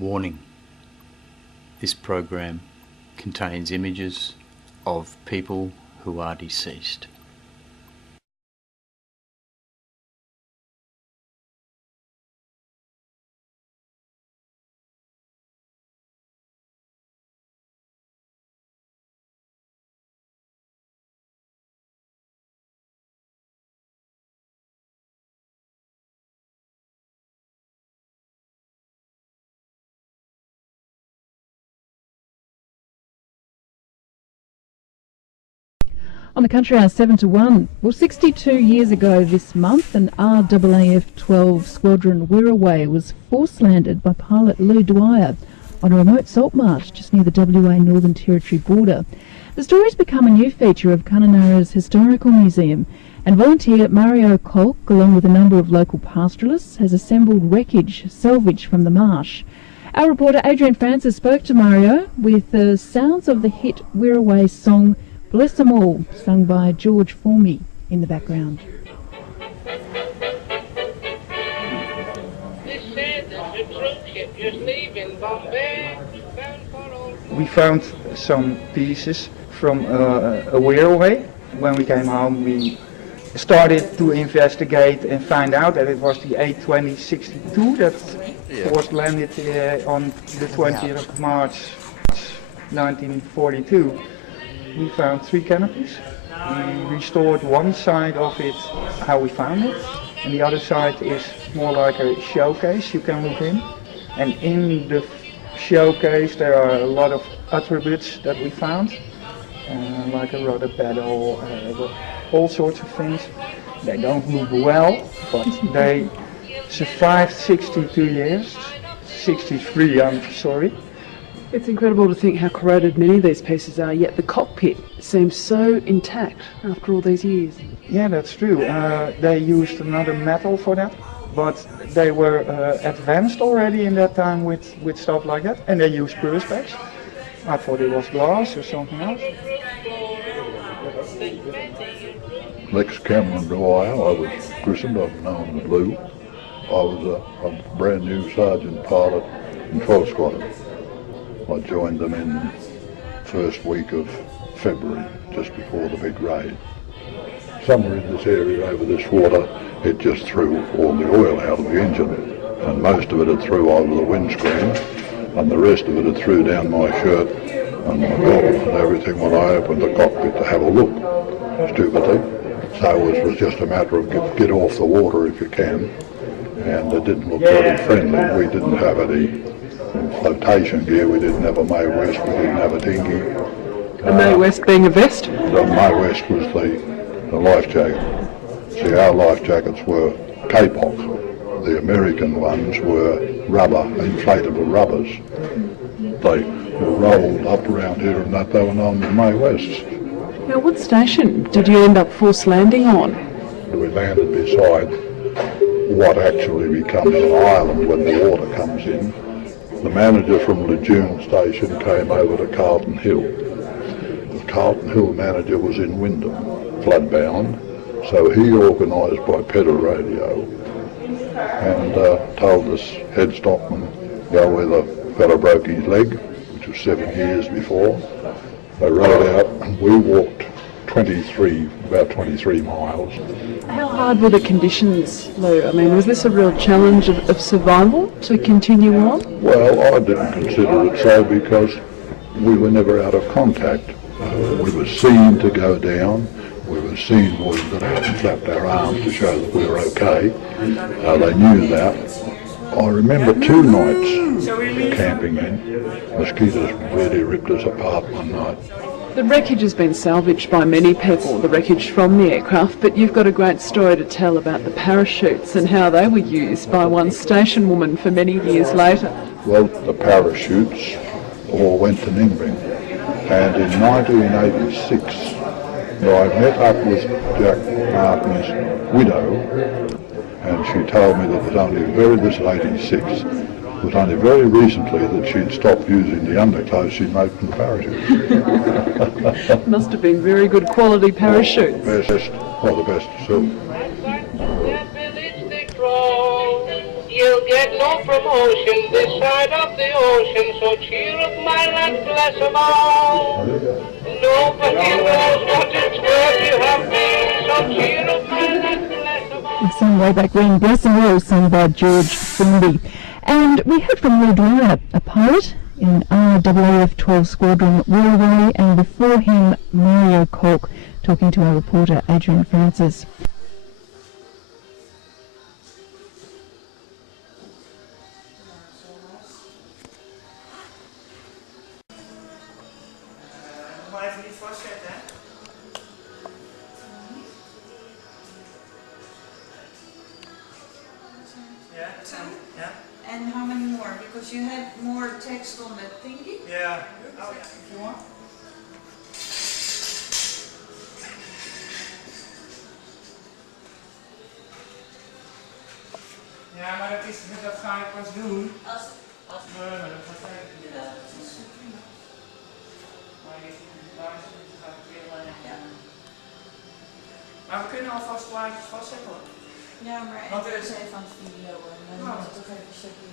Warning: this program contains images of people who are deceased. On the Country Hour 7 to 1. Well, 62 years ago this month, an RAAF-12 Squadron Wirraway was force-landed by Pilot Lew Dwyer on a remote salt marsh just near the WA Northern Territory border. The story's become a new feature of Kununurra's Historical Museum, and volunteer Mario Kolk, along with a number of local pastoralists, has assembled wreckage salvaged from the marsh. Our reporter Adrienne Francis spoke to Mario with the sounds of the hit Wirraway song Bless 'Em All, sung by George Formey in the background. We found some pieces from a Wirraway. When we came home, we started to investigate and find out that it was the A2062 that force landed on the 20th of March 1942. We found 3 canopies. We restored one side of it how we found it, and the other side is more like a showcase you can look in. And in the showcase there are a lot of attributes that we found, like a rudder pedal, all sorts of things. They don't look well, but they survived 62 years, 63 I'm sorry. It's incredible to think how corroded many of these pieces are, yet the cockpit seems so intact after all these years. Yeah, that's true. They used another metal for that, but they were advanced already in that time with stuff like that, and they used perspex. I thought it was glass or something else. Lex Cameron Dwyer, I was christened, I'm known as Lou. I was a brand new sergeant pilot in 12th Squadron. I joined them in first week of February, just before the big raid. Somewhere in this area over this water, it just threw all the oil out of the engine, and most of it threw over the windscreen, and the rest of it threw down my shirt and my gobble and everything when I opened the cockpit to have a look, stupidly. So it was just a matter of get off the water if you can, and it didn't look very friendly. We didn't have any flotation gear, we didn't have a Mae West, we didn't have a dinghy. A Mae West being a vest? The Mae West was the life jacket. See, our life jackets were K-POC. The American ones were rubber, inflatable rubbers. They were rolled up around here and that they were known as Mae Wests. Now, what station did you end up force landing on? We landed beside what actually becomes an island when the water comes in. The manager from Lejeune Station came over to Carlton Hill. The Carlton Hill manager was in Wyndham, floodbound, so he organised by pedal radio and told us head stockman go where the fellow broke his leg, which was 7 years before. They rode out and we walked about 23 miles. How hard were the conditions, Lou? I mean, was this a real challenge of survival to continue on? Well, I didn't consider it so because we were never out of contact. We were seen to go down. We were seen wounded and flapped our arms to show that we were okay. They knew that. I remember 2 nights camping in. Mosquitoes really ripped us apart one night. The wreckage has been salvaged by many people, the wreckage from the aircraft, but you've got a great story to tell about the parachutes and how they were used by one station woman for many years later. Well, the parachutes all went to Ningring, and in 1986 I met up with Jack Martin's widow, and she told me that this is 86, it was only very recently that she'd stopped using the underclothes she'd made from the parachute. Must have been very good quality parachutes. The best silk. You'll get no from ocean, this side of the ocean, so cheer up my lad, bless 'em all. Nobody knows what it's worth, you have been, so cheer up my lad, bless 'em all. The song way back when, Bless 'em All, sung by George Finley. And we heard from Lew Dwyer, a pilot in RAAF 12 Squadron Wirraway, and before him Mario Kolk, talking to our reporter Adrienne Francis. Maar even niet vastzetten, hè? Yeah. And how many more? Because you had more text on that thingy? Yeah. Oh, yeah, if you want. Ja, maar dat ga ik pas doen. Als we dat gaat kijken. Ja, dat is prima. Maar daar ga ik weer Ja. Maar we kunnen alvast plaatjes vastzetten hoor. Ja, maar Want even aan het video en dan moet het toch even checken.